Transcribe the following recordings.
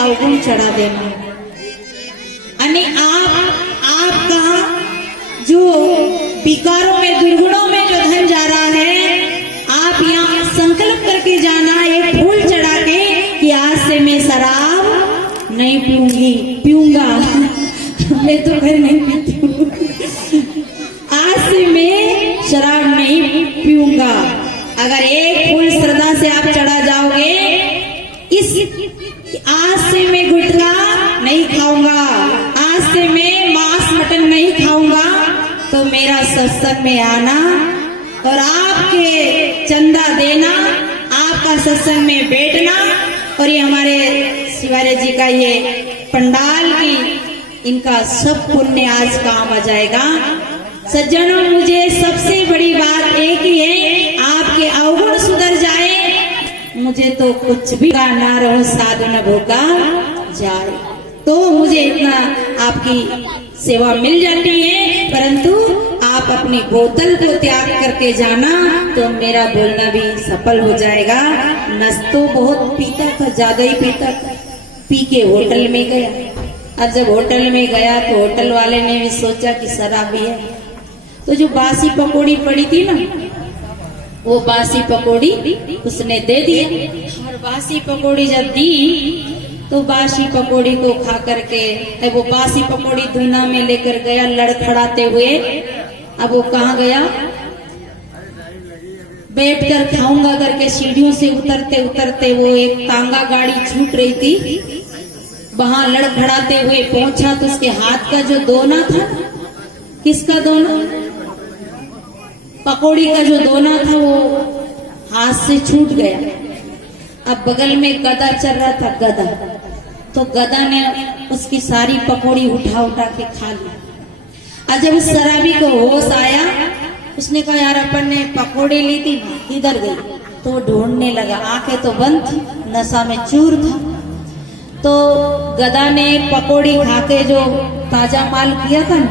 अवगुण चढ़ा देना। अने आपका जो विकारों में दुर्गुणों में जो धन जा रहा है, आप यहाँ संकल्प करके जाना एक फूल चढ़ा के कि आज से मैं शराब नहीं पीऊंगा मैं तो घर नहीं पीती हूँ, आज से मैं शराब नहीं पीऊंगा। अगर एक फूल श्रद्धा से आप चढ़ा जाओगे, इस आज से मैं गुटखा नहीं खाऊंगा, आज से मैं मांस मटन नहीं खाऊंगा, तो मेरा सत्संग में आना और आपके चंदा देना, आपका सत्संग में बैठना, और ये हमारे शिवारे जी का ये पंडाल की इनका सब पुण्य आज काम आ जाएगा। सज्जनों, मुझे सबसे बड़ी बात एक ही है, आपके अवगुण सुधर जाए, मुझे तो कुछ भी ना रहो साधु न भूखा जाए, तो मुझे इतना आपकी सेवा मिल जाती है। परंतु आप अपनी बोतल को त्याग करके जाना तो मेरा बोलना भी सफल हो जाएगा। नस तो बहुत पीता था, ज्यादा ही पीता था, पी के होटल में गया। और जब होटल में गया तो होटल वाले ने भी सोचा कि शराबी है, तो जो बासी पकौड़ी पड़ी थी ना, वो बासी पकौड़ी उसने दे दी। और बासी पकौड़ी जब दी तो बासी पकौड़ी को खा करके वो बासी पकौड़ी धुना में लेकर गया लड़खड़ाते हुए। अब वो कहाँ गया, बैठकर खाऊंगा करके सीढ़ियों से उतरते उतरते वो एक तांगा गाड़ी छूट रही थी, वहां लड़खड़ाते हुए पहुंचा तो उसके हाथ का जो दोना था, किसका दोना, पकौड़ी का जो दोना था वो हाथ से छूट गया। अब बगल में गधा चल रहा था, गधा, तो गधा ने उसकी सारी पकौड़ी उठा उठा के खा ली। और जब उस शराबी को होश आया, उसने कहा यार अपन ने पकौड़ी ली थी, इधर गई, तो ढूंढने लगा, आंखें तो बंद थी, नशा में चूर था। तो गधा ने पकौड़ी खाके जो ताजा माल किया था ना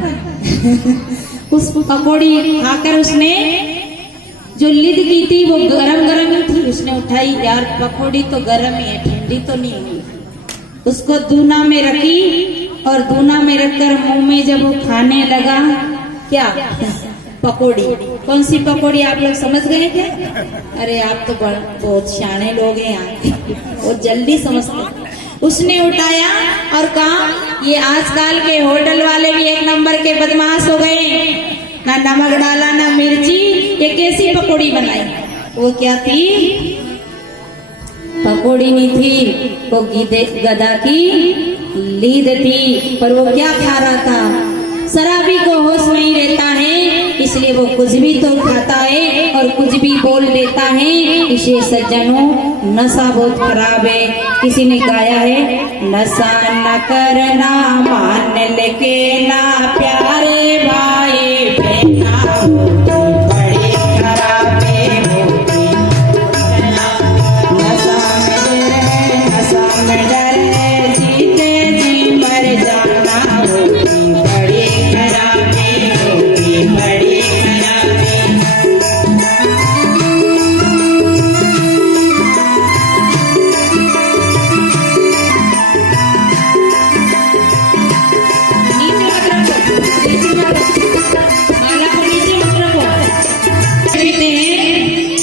उस पकौड़ी खाकर उसने जो लिद की थी वो गरम गरम ही थी, उसने उठाई, यार पकौड़ी तो गरम ही है, ठंडी तो नहीं हुई। उसको दूना में रखी और दूना में रखकर मुंह में जब वो खाने लगा, क्या पकौड़ी, कौन सी पकौड़ी आप लोग समझ गए क्या? अरे आप तो बहुत शाणे लोग हैं यहाँ, और जल्दी समझते। उसने उठाया और कहा ये आजकल के होटल वाले भी एक नंबर के बदमाश हो गए, ना नमक डाला ना मिर्ची, ये कैसी पकौड़ी बनाई? वो क्या थी, पकौड़ी नहीं थी, वो गधा की लीद थी। पर वो क्या खा रहा था, शराबी को होश नहीं रहता है, इसलिए वो कुछ भी तो खाता है और कुछ भी बोल देता है। इसे सज्जनों, नशा बहुत खराब है। किसी ने गाया है, नशा न करना मान लेके ना प्यारे भाई बहना, बड़ी खराब है नशा में डरे जीते जी मर जाना, बड़ी खराब है बड़ी खराब है।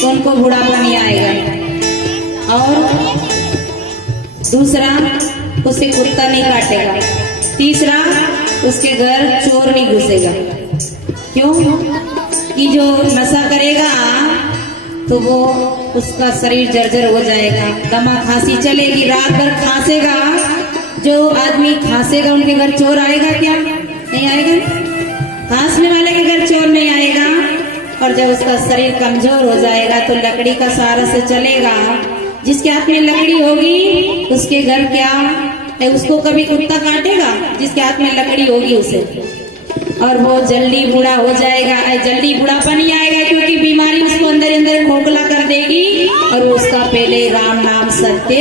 उनको बुढ़ापा नहीं आएगा। और दूसरा, उसे कुत्ता नहीं काटेगा। तीसरा, उसके घर चोर नहीं घुसेगा। क्यों? कि जो नशा करेगा तो वो उसका शरीर जर्जर हो जाएगा, दमा खांसी चलेगी, रात भर खांसेगा। जो आदमी खांसेगा उनके घर चोर आएगा क्या? नहीं आएगा। खांसने वाले के घर चोर नहीं आएगा। और जब उसका शरीर कमजोर हो जाएगा तो लकड़ी का सहारा से चलेगा। जिसके हाथ में लकड़ी होगी उसके घर क्या, उसको कभी कुत्ता काटेगा? जिसके हाथ में लकड़ी होगी उसे। और वो जल्दी बूढ़ा हो जाएगा। जल्दी बुढ़ापा नहीं आएगा क्योंकि बीमारी उसको अंदर अंदर खोखला कर देगी। और उसका पहले राम नाम सत्य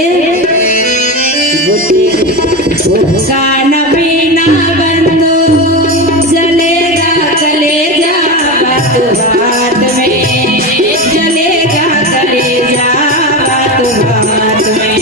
गाना बिना बंदो जलेगा कलेजा बात बात में, जलेगा कलेजा बात बात में।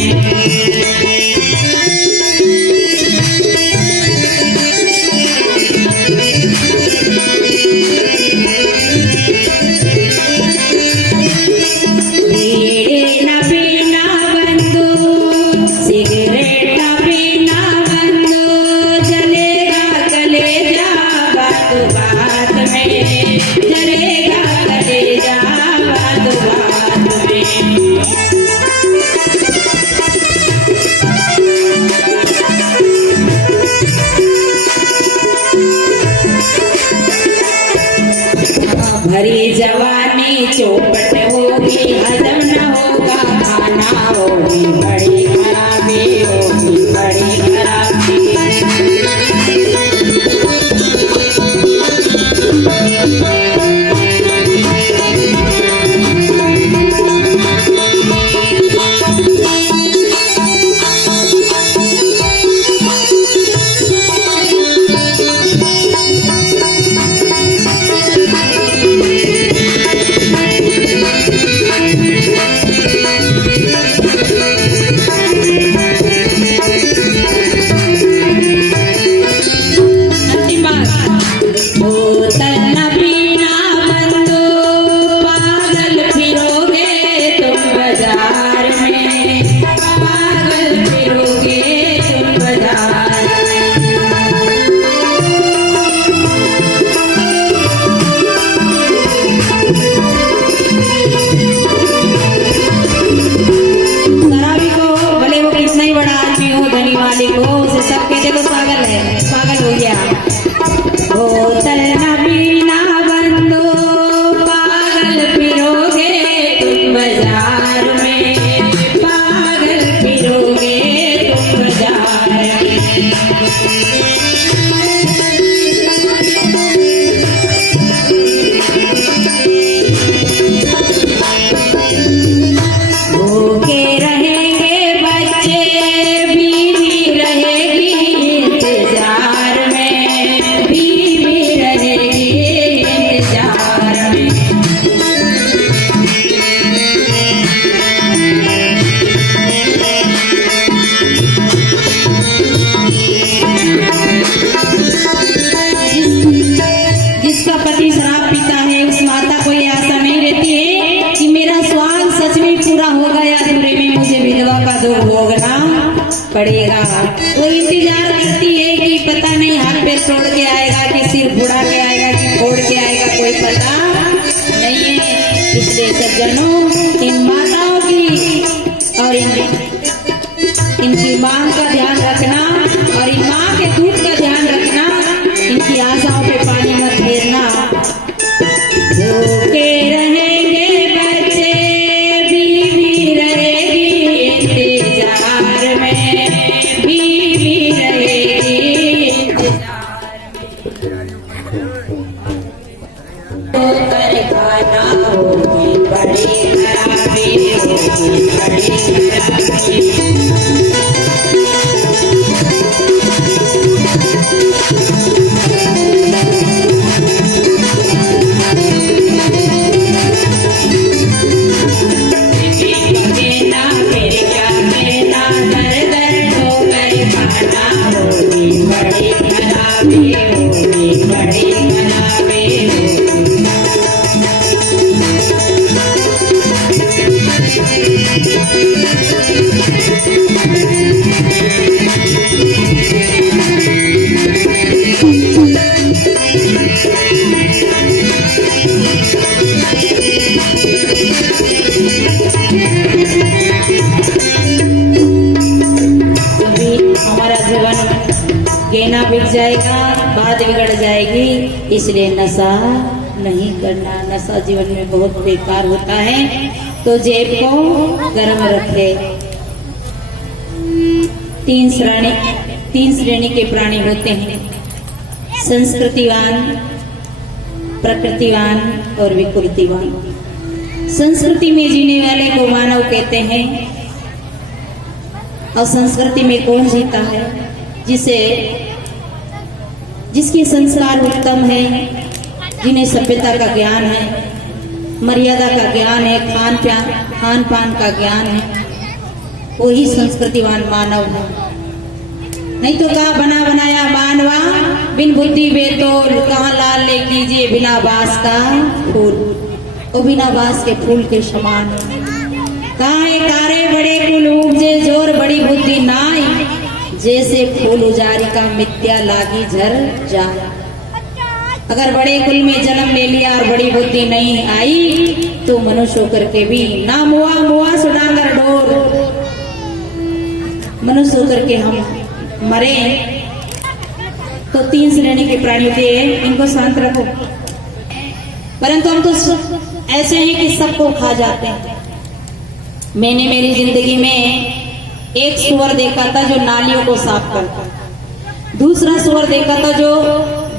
देखो उसे सब कहते तो पागल है, पागल हो गया। बोतल न पीना बंदो, पागल फिरोगे तुम बाजार में, पागल फिरोगे तुम बाजार में। भूखे रहेंगे बच्चे, बीवी रहेगी इंतजार में, बीवी रहेगी इंतजार में। जिसका पति शराब पीता है उस माता को ये आशा नहीं रहती है कि मेरा स्वांग सच में पूरा होगा या पूरे में मुझे विधवा का दुख भोगना पड़ेगा। वो इंतजार करती है कि पता नहीं हाथ पैर तोड़ के आएगा कि सिर बुढ़ा के आएगा कि फोड़ के आएगा, कोई पता नहीं है। इसलिए सज्जनों, इन माताओं की और इनकी मांग का ध्यान रखना और इन माँ के दूध का ध्यान रखना, इनकी आशाओं पे पानी मत फेरना। भूखे रहेंगे बच्चे, बीवी रहेगी इंतजार में, बीवी रहेगी इंतजार में। कर खाना होगी बड़ी खराबी, होगी बड़ी खराबी। गेना बिक जाएगा, बात बिगड़ जाएगी, इसलिए नशा नहीं करना। नशा जीवन में बहुत बेकार होता है, तो जेब को गर्म रखे। तीन श्रेणी के प्राणी होते हैं, संस्कृतिवान, प्रकृतिवान और विकृतिवान। संस्कृति में जीने वाले को मानव कहते हैं, और संस्कृति में कौन जीता है? जिसके संस्कार उत्तम है, जिन्हें सभ्यता का ज्ञान है, मर्यादा का ज्ञान है, खान पान का ज्ञान है, वही संस्कृतिवान मानव है। नहीं तो कहा बना बनाया मानवा, बिन बुद्धि बेतोल, कहाँ लाल ले कीजिए बिना बास का फूल। वो बिना बास के फूल के समान है। कहाँ कारे बड़े कुल उपजे, जोर बड़ी बुद्धि नाई, जैसे फूल उजारी का मिथ्या लागी झर जाए। अगर बड़े कुल में जन्म ले लिया और बड़ी बुद्धि नहीं आई, तो मनुष्य होकर के भी ना मुआ सुडांगर डोर, मनुष्य होकर के हम मरे। तो तीन श्रेणी के प्राणी होते हैं, इनको शांत रखो। परंतु हम तो ऐसे हैं कि सबको खा जाते हैं। मैंने मेरी जिंदगी में एक सुअर देखा था जो नालियों को साफ करता, दूसरा सुअर देखा था जो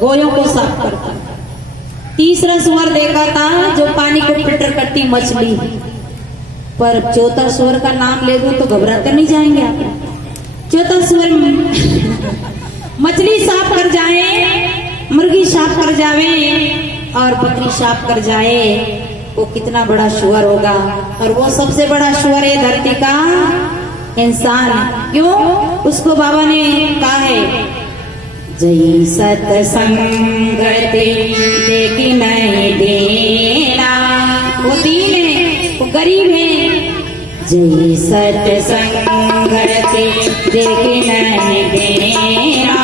गोयों को साफ करता, तीसरा सुअर देखा था जो पानी को फिल्टर करती मछली। पर चौथा सुअर का नाम ले दो तो घबरा कर नहीं जाएंगे आप। चौथा सुअर मछली साफ कर जाए, मुर्गी साफ कर जावे और बकरी साफ कर जाए, वो कितना बड़ा सुअर होगा। और वो सबसे बड़ा सुअर है धरती का इंसान। क्यों? उसको बाबा ने कहा है, जय सत्संगति देखी नहीं देना। वो दीन है, वो गरीब है। जय सत्संगति देखी नहीं देना।